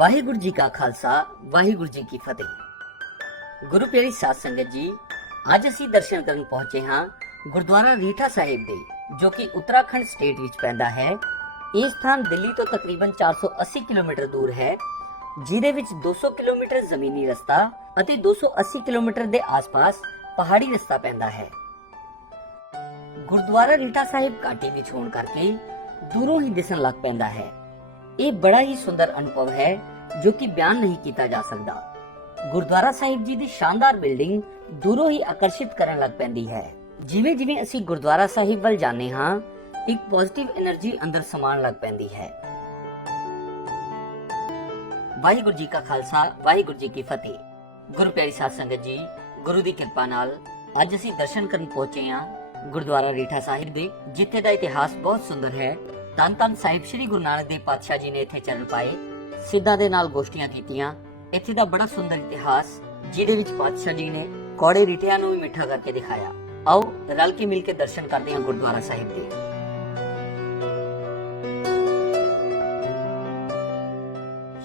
ਵਾਹਿਗੁਰੂ ਜੀ ਕਾ ਖਾਲਸਾ, ਵਾਹਿਗੁਰੂ ਜੀ ਕੀ ਫਤਿਹ। ਗੁਰੂ ਪਿਆਰੀ ਸਾਧ ਸੰਗਤ ਜੀ, ਅੱਜ ਅਸੀਂ ਦਰਸ਼ਨ ਕਰਨ ਪਹੁੰਚੇ ਹਾਂ ਗੁਰਦੁਆਰਾ ਰੀਠਾ ਸਾਹਿਬ ਦੇ, ਜੋ ਕਿ ਉੱਤਰਾਖੰਡ ਸਟੇਟ ਵਿੱਚ ਪੈਂਦਾ ਹੈ। ਇਹ ਸਥਾਨ ਦਿੱਲੀ ਤੋਂ ਤਕਰੀਬਨ 480 ਕਿਲੋਮੀਟਰ ਦੂਰ ਹੈ, ਜਿਹਦੇ ਵਿੱਚ 200 ਕਿਲੋਮੀਟਰ ਜ਼ਮੀਨੀ ਰਸਤਾ ਅਤੇ 280 ਕਿਲੋਮੀਟਰ ਦੇ ਆਸ-ਪਾਸ ਪਹਾੜੀ ਰਸਤਾ ਪੈਂਦਾ ਹੈ। ਗੁਰਦੁਆਰਾ ਰੀਠਾ ਸਾਹਿਬ ਘਾਟੀ ਵਿੱਚ ਹੋਣ ਕਰਕੇ ਦੂਰੋਂ ਹੀ ਦਿਸਣ ਲੱਗ ਪੈਂਦਾ ਹੈ। ਇਹ ਬੜਾ ਹੀ ਸੁੰਦਰ ਅਨੁਭਵ ਹੈ, ਜੋ ਕਿ ਬਿਆਨ ਨਹੀਂ ਕੀਤਾ ਜਾ ਸਕਦਾ। ਗੁਰਦੁਆਰਾ ਸਾਹਿਬ ਜੀ ਦੀ ਸ਼ਾਨਦਾਰ ਬਿਲਡਿੰਗ ਦੂਰੋਂ ਹੀ ਆਕਰਸ਼ਿਤ ਕਰਨ ਲੱਗ ਪੈਂਦੀ ਹੈ। ਜਿਵੇਂ ਜਿਵੇਂ ਅਸੀਂ ਗੁਰਦੁਆਰਾ ਸਾਹਿਬ ਵੱਲ ਜਾਂਦੇ ਹਾਂ, ਇੱਕ ਪੋਜ਼ਿਟਿਵ એનર્ਜੀ ਅੰਦਰ ਸਮਾਨ ਲੱਗ ਪੈਂਦੀ ਹੈ। ਵਾਹਿਗੁਰੂ ਜੀ ਕਾ ਖਾਲਸਾ, ਵਾਹਿਗੁਰੂ ਜੀ ਕੀ ਫਤਿਹ। ਗੁਰੂ ਪਿਆਰੀ ਸਾਧ ਸੰਗਤ ਜੀ, ਗੁਰੂ ਦੀ ਕਿਰਪਾ ਨਾਲ ਅੱਜ ਅਸੀਂ ਦਰਸ਼ਨ ਕਰਨ ਪਹੁੰਚੇ ਹਾਂ ਗੁਰਦੁਆਰਾ ਰੀਠਾ ਸਾਹਿਬ ਦੇ, ਜਿੱਥੇ ਦਾ ਇਤਿਹਾਸ ਬਹੁਤ ਸੁੰਦਰ ਹੈ। ਤਨ ਤਨ ਸਾਹਿਬ ਸ੍ਰੀ ਗੁਰੂ ਨਾਨਕ ਦੇਵ ਪਾਤਸ਼ਾਹ ਜੀ ਨੇ ਇੱਥੇ ਚਰਨ ਪਾਏ, ਸਿੱਧਾਂ ਦੇ ਨਾਲ ਗੋਸ਼ਟੀਆਂ ਕੀਤੀਆਂ। ਇੱਥੇ ਦਾ ਬੜਾ ਸੁੰਦਰ ਇਤਿਹਾਸ, ਜਿਹਦੇ ਵਿੱਚ ਪਾਤਸ਼ਾਹ ਜੀ ਨੇ ਕੌੜੇ ਰੀਠਿਆਂ ਨੂੰ ਵੀ ਮਿੱਠਾ ਕਰਕੇ ਦਿਖਾਇਆ। ਆਓ, ਰਲ ਕੇ ਮਿਲ ਕੇ ਦਰਸ਼ਨ ਕਰਦੇ ਹਾਂ ਗੁਰਦੁਆਰਾ ਸਾਹਿਬ ਦੇ।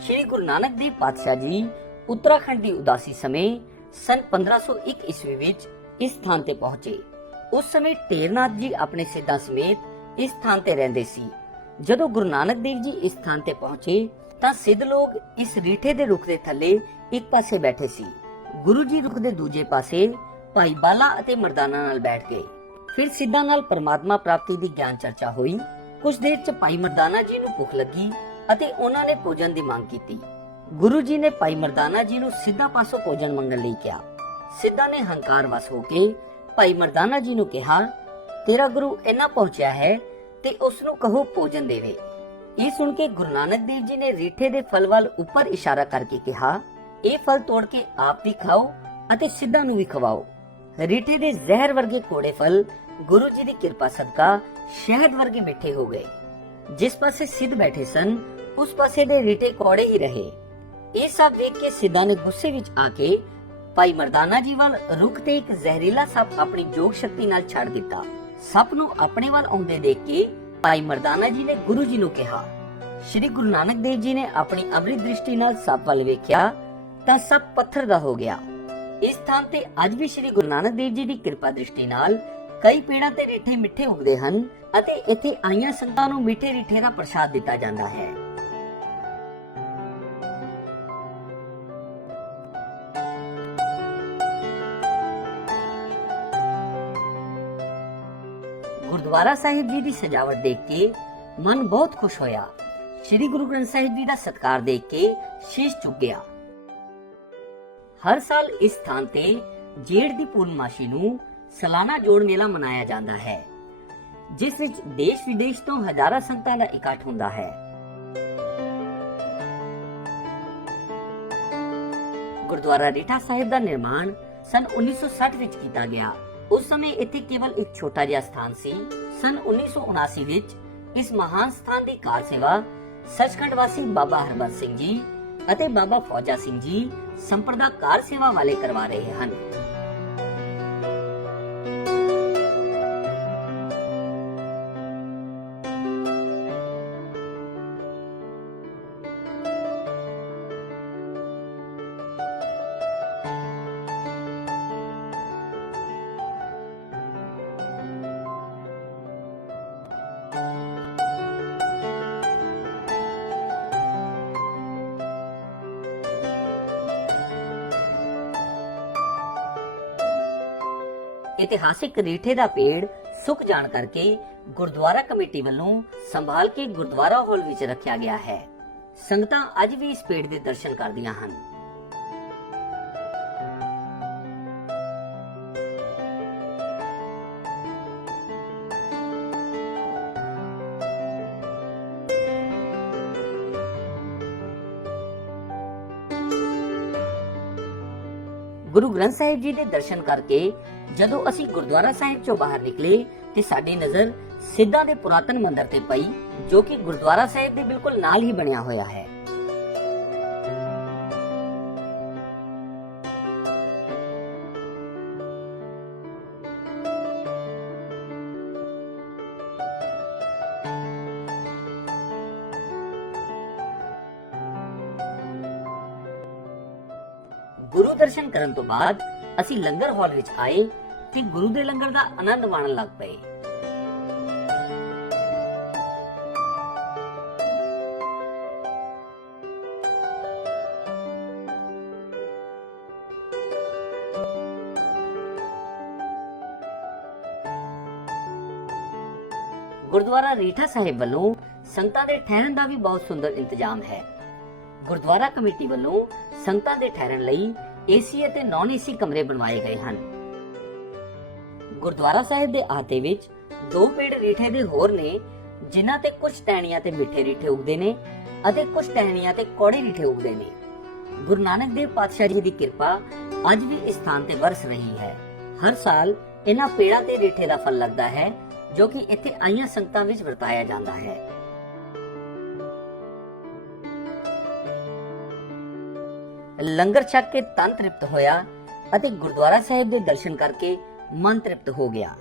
ਸ਼੍ਰੀ ਗੁਰੂ ਨਾਨਕ ਦੇਵ ਪਾਤਸ਼ਾਹ ਜੀ ਉੱਤਰਾਖੰਡ ਦੀ ਉਦਾਸੀ ਸਮੇਂ ਸਨ 1501 ਈਸਵੀ ਵਿੱਚ ਇਸ ਸਥਾਨ ਤੇ ਪਹੁੰਚੇ। ਉਸ ਸਮੇਂ ਢੇਰਨਾਥ ਜੀ ਆਪਣੇ ਸਿੱਧਾਂ ਸਮੇਤ ਇਸ ਸਥਾਨ ਤੇ ਰਹਿੰਦੇ ਸੀ। ਜਦੋਂ ਗੁਰੂ ਨਾਨਕ ਦੇਵ ਜੀ ਇਸ ਸਥਾਨ ਤੇ ਪਹੁੰਚੇ, ਤਾਂ ਸਿੱਧ ਲੋਕ ਇਸ ਰੀਠੇ ਦੇ ਰੁੱਖ ਦੇ ਥੱਲੇ ਇੱਕ ਪਾਸੇ ਬੈਠੇ ਸੀ। ਗੁਰੂ ਜੀ ਰੁੱਖ ਦੇ ਦੂਜੇ ਪਾਸੇ ਭਾਈ ਬਾਲਾ ਅਤੇ ਮਰਦਾਨਾ ਨਾਲ ਬੈਠ ਗਏ। ਫਿਰ ਸਿੱਧਾਂ ਨਾਲ ਪਰਮਾਤਮਾ ਪ੍ਰਾਪਤੀ ਦੀ ਗਿਆਨ ਚਰਚਾ ਹੋਈ। ਕੁਝ ਦੇਰ ਚ ਭਾਈ ਮਰਦਾਨਾ ਜੀ ਨੂੰ ਭੁੱਖ ਲੱਗੀ ਅਤੇ ਉਹਨਾਂ ਨੇ ਭੋਜਨ ਦੀ ਮੰਗ ਕੀਤੀ। ਗੁਰੂ ਜੀ ਨੇ ਭਾਈ ਮਰਦਾਨਾ ਜੀ ਨੂੰ ਸਿੱਧਾ ਪਾਸੋਂ ਭੋਜਨ ਮੰਗਣ ਲਈ ਕਿਹਾ। ਸਿੱਧਾ ਨੇ ਹੰਕਾਰ ਵਸ ਹੋ ਕੇ ਭਾਈ ਮਰਦਾਨਾ ਜੀ ਨੂੰ ਕਿਹਾ ਤੇਰਾ ਗੁਰੂ ਇੰਨਾ ਪਹੁੰਚਿਆ ਹੈ ਤੇ ਉਸ ਨੂੰ ਕਹੋ ਭੋਜਨ ਦੇਵੇ। ਇਹ ਸੁਣ ਕੇ ਗੁਰੂ ਨਾਨਕ ਦੇਵ ਜੀ ਨੇ ਰੀਠੇ ਦੇ ਫਲ ਵੱਲ ਉੱਪਰ ਇਸ਼ਾਰਾ ਕਰਕੇ ਕਿਹਾ, ਇਹ ਫਲ ਤੋੜ ਕੇ ਆਪ ਵੀ ਖਾਓ ਅਤੇ ਸਿੱਧਾ ਨੂੰ ਵੀ ਖਵਾਓ। ਰੀਠੇ ਦੇ ਜ਼ਹਿਰ ਵਰਗੇ ਕੋੜੇ ਫਲ ਗੁਰੂ ਜੀ ਦੀ ਕਿਰਪਾ ਸਦਕਾ ਸ਼ਹਿਦ ਵਰਗੇ ਮਿੱਠੇ ਹੋ ਗਏ। ਜਿਸ ਪਾਸੇ ਸਿੱਧ ਬੈਠੇ ਸਨ, ਉਸ ਪਾਸੇ ਦੇ ਰੀਟੇ ਕੌੜੇ ਹੀ ਰਹੇ। ਇਹ ਸਭ ਵੇਖ ਕੇ ਸਿੱਧਾ ਨੇ ਗੁੱਸੇ ਵਿੱਚ ਆ ਕੇ ਭਾਈ ਮਰਦਾਨਾ ਜੀ ਵੱਲ ਰੁਕ ਤੇ ਇੱਕ ਜ਼ਹਿਰੀਲਾ ਸੱਪ ਆਪਣੀ ਜੋਗ ਸ਼ਕਤੀ ਨਾਲ ਛੱਡ ਦਿੱਤਾ। ਸੱਪ ਨੂੰ ਆਪਣੇ ਵੱਲ ਆਉਂਦੇ ਦੇਖ ਕੇ ਭਾਈ ਮਰਦਾਨਾ ਜੀ ਨੇ ਗੁਰੂ ਜੀ ਨੂੰ ਕਿਹਾ, ਸ਼੍ਰੀ ਗੁਰੂ ਨਾਨਕ ਦੇਵ ਜੀ ਨੇ ਆਪਣੀ ਅਮਰੀ ਦ੍ਰਿਸ਼ਟੀ ਨਾਲ ਸੱਪ ਵੱਲ ਵੇਖਿਆ, ਤਾਂ ਸੱਪ ਪੱਥਰ ਦਾ ਹੋ ਗਿਆ। ਇਸ ਥਾਂ ਤੇ ਅੱਜ ਵੀ ਸ਼੍ਰੀ ਗੁਰੂ ਨਾਨਕ ਦੇਵ ਜੀ ਦੀ ਕਿਰਪਾ ਦ੍ਰਿਸ਼ਟੀ ਨਾਲ ਕਈ ਪੇੜਾਂ ਤੇ ਰੀਠੇ ਮਿੱਠੇ ਉੱਗਦੇ ਹਨ ਅਤੇ ਇੱਥੇ ਆਈਆਂ ਸੰਗਤਾਂ ਨੂੰ ਮਿੱਠੇ ਰੀਠੇ ਦਾ ਪ੍ਰਸ਼ਾਦ ਦਿੱਤਾ ਜਾਂਦਾ ਹੈ। ਗੁਰਦੁਆਰਾ ਸਾਹਿਬ ਜੀ ਦੀ ਸਜਾਵਟ ਦੇਖ ਕੇ ਮਨ ਬਹੁਤ ਖੁਸ਼ ਹੋਇਆ। ਸ੍ਰੀ ਗੁਰੂ ਗ੍ਰੰਥ ਸਾਹਿਬ ਜੀ ਦਾ ਸਤਕਾਰ ਦੇਖ ਕੇ ਸ਼ੀਸ਼ ਝੁਕ ਗਿਆ। ਹਰ ਸਾਲ ਇਸ ਸਥਾਨ ਤੇ ਜੇੜ ਦੀ ਪੂਰਨਮਾਸ਼ੀ ਨੂੰ ਸਾਲਾਨਾ ਜੋੜ ਮੇਲਾ ਮਨਾਇਆ ਜਾਂਦਾ ਹੈ, ਜਿਸ ਵਿੱਚ ਦੇਸ਼ ਵਿਦੇਸ਼ ਤੋਂ ਹਜ਼ਾਰਾਂ ਸੰਗਤਾਂ ਦਾ ਇਕੱਠ ਹੁੰਦਾ ਹੈ। ਗੁਰਦੁਆਰਾ ਰੀਠਾ ਸਾਹਿਬ ਦਾ ਨਿਰਮਾਣ ਸਨ 1960 ਵਿੱਚ ਕੀਤਾ ਗਿਆ। ਉਸ ਸਮੇਂ ਇੱਥੇ ਕੇਵਲ ਇੱਕ ਛੋਟਾ ਜਿਹਾ ਸਥਾਨ ਸੀ ਸਨ 1979 ਵਿੱਚ ਇਸ ਮਹਾਨ ਸਥਾਨ ਦੀ ਕਾਰ ਸੇਵਾ ਸਚਖੰਡ ਵਾਸੀ ਬਾਬਾ ਹਰਬੰਸ ਸਿੰਘ ਜੀ ਅਤੇ ਬਾਬਾ ਫੌਜਾ ਸਿੰਘ ਜੀ ਸੰਪਰਦਾ ਕਾਰ ਸੇਵਾ ਵਾਲੇ ਕਰਵਾ ਰਹੇ ਹਨ ਇਤਿਹਾਸਿਕ ਰੀਠੇ ਦਾ ਪੇੜ ਸੁੱਕ ਜਾਣ ਕਰਕੇ ਗੁਰਦੁਆਰਾ ਕਮੇਟੀ ਵੱਲੋਂ ਸੰਭਾਲ ਕੇ ਗੁਰਦੁਆਰਾ ਹਾਲ ਵਿੱਚ ਰੱਖਿਆ ਗਿਆ ਹੈ। ਸੰਗਤਾਂ ਅੱਜ ਵੀ ਇਸ ਪੇੜ ਦੇ ਦਰਸ਼ਨ ਕਰਦੀਆਂ ਹਨ। ਗੁਰੂ ਗ੍ਰੰਥ ਸਾਹਿਬ ਜੀ ਦੇ ਦਰਸ਼ਨ ਕਰਕੇ ਜਦੋਂ ਅਸੀਂ ਗੁਰਦੁਆਰਾ ਸਾਹਿਬ ਚੋਂ ਬਾਹਰ ਨਿਕਲੇ ਤੇ ਸਾਡੀ ਨਜ਼ਰ ਸਿੱਧਾਂ ਦੇ ਪੁਰਾਤਨ ਮੰਦਿਰ ਤੇ ਪਈ, ਜੋ ਕਿ ਗੁਰਦੁਆਰਾ ਸਾਹਿਬ ਦੇ ਬਿਲਕੁਲ ਨਾਲ ਹੀ ਬਣਿਆ ਹੋਇਆ ਹੈ। ਗੁਰੂ ਦਰਸ਼ਨ ਕਰਨ ਤੋਂ ਬਾਅਦ ਅਸੀਂ ਲੰਗਰ ਹਾਲ ਵਿੱਚ ਆਏ ਤੇ ਗੁਰੂ ਦੇ ਲੰਗਰ ਦਾ ਆਨੰਦ ਮਾਣਨ ਲੱਗ ਪਏ। ਗੁਰਦੁਆਰਾ ਰੀਠਾ ਸਾਹਿਬ ਵੱਲੋਂ ਸੰਗਤਾਂ ਦੇ ਠਹਿਰਨ ਦਾ ਵੀ ਬਹੁਤ ਸੁੰਦਰ ਇੰਤਜ਼ਾਮ ਹੈ। ਗੁਰਦੁਆਰਾ ਕਮੇਟੀ ਵੱਲੋਂ ਸੰਗਤਾਂ ਦੇ ਠਹਿਰਨ ਲਈ ਏਸੀ ਅਤੇ ਨਾਨ ਏਸੀ ਕਮਰੇ ਬਣਵਾਏ ਗਏ ਹਨ। ਗੁਰਦੁਆਰਾ ਸਾਹਿਬ ਦੇ ਆਤੇ ਵਿੱਚ ਦੋ ਪੇੜ ਰੀਠੇ ਦੇ ਹੋਰ ਨੇ, ਜਿਨ੍ਹਾਂ ਤੇ ਕੁਝ ਟਹਿਣੀਆਂ ਤੇ ਮਿੱਠੇ ਰੀਠੇ ਉਗਦੇ ਨੇ ਅਤੇ ਕੁਝ ਟਹਿਣੀਆਂ ਤੇ ਕੌੜੇ ਰੀਠੇ ਉਗਦੇ ਨੇ। ਗੁਰੂ ਨਾਨਕ ਦੇਵ ਪਾਤਸ਼ਾਹ ਜੀ ਦੀ ਕਿਰਪਾ ਅੱਜ ਵੀ ਇਸ ਸਥਾਨ ਤੇ ਵਰਸ ਰਹੀ ਹੈ। ਹਰ ਸਾਲ ਇਹਨਾਂ ਪੇੜਾਂ ਤੇ ਰੀਠੇ ਦਾ ਫਲ ਲੱਗਦਾ ਹੈ, ਜੋ ਕਿ ਇੱਥੇ ਆਈਆਂ ਸੰਗਤਾਂ ਵਿੱਚ ਵਰਤਾਇਆ ਜਾਂਦਾ ਹੈ। ਲੰਗਰ ਛਕ ਕੇ ਤਨ ਤ੍ਰਿਪਤ ਹੋਇਆ ਅਤੇ ਗੁਰਦੁਆਰਾ ਸਾਹਿਬ ਦੇ ਦਰਸ਼ਨ ਕਰਕੇ ਮਨ ਤ੍ਰਿਪਤ ਹੋ ਗਿਆ।